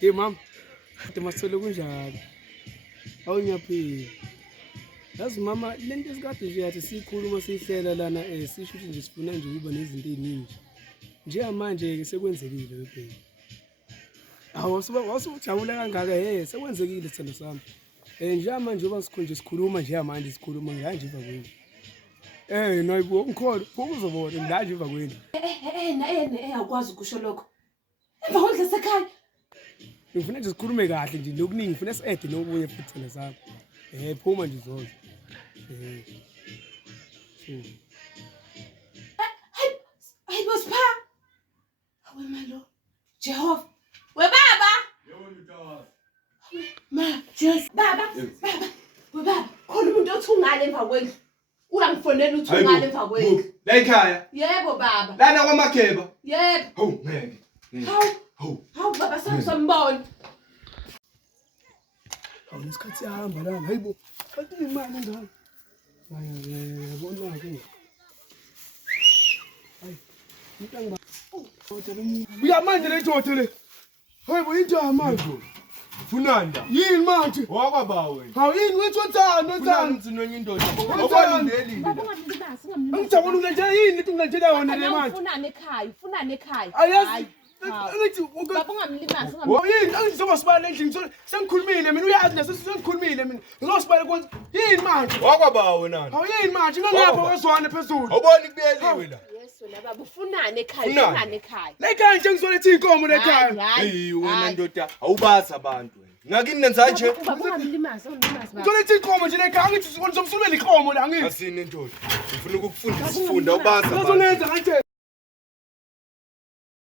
Hey mama, kade masithole kunjani? Awu ngiyaphila. Yazi mama, lento esikade nje yathi sikhuluma sihlela lana sisho ukuthi nje sifuna nje ukuba nezinto eziningi. Njengamanje ke sekwenzekile webheki. Awu wasujabula kangaka sekwenzekile sithando sami. Njengamanje uba sikhonje sikhuluma njengamanje sikhuluma ngila nje iva kwini. Nayibo ngikhona, uzobona ngila nje iva kwini. Awukwazi ukusho lokho. Emva kwendle sekhaya. Ngifuna nje sikhulume kahle nje lokuningi ngifuna siede nokunye futhi thina sami. Phuma nje zozo. Hayi bosipha. Awe malo. Jehova. We baba. Yebo mntakazi. Ma, just baba. We baba. Khona umuntu othungale emva kwendlu. Uyangifonela uthungale emva kwendlu. La ekhaya. Yebo baba. Lana kwaMageba. Yebo. Hawu ngeke. Hawu baba sambona. Awu nesikhathi sihamba lana, hayibo. Kanti imali njalo. Yabona ke. Hayi. Mntanga uya manje le dodo le. Hayibo injani manje? Funanda. Yini manje? Wakwaba wena. Hawu yini wethotana Funanda mtsinwenye indoda. Obalindeli. Angijabulile nje yini lethi ngilandela yona le manje? Ufuna ekhaya. Ayazi. Ngithi Baba ungamlimazi yini angizobasibala endlini sengikhulumile mina uyazi naso sengikhulumile mina ngizosibala kwenza yini manje Wakwaba wena. hawu yini manje ngingapha wezwane phezulu Awuboni kubuyeliwe la. Yesu la baba ufunane ekhaya lekhaya nje ngizoletha inkomo lekhaya Hey wena ndoda awubazi abantu wena. Ngakini nenza nje. Baba ungamlimazi baba ngizoletha inkomo nje lekhaya ngithi sizomsulumela inkomo la ngithi Asini ndoda. Ngifuna ukukufundisa isifunda awubazi abantu. ngizonenza kanje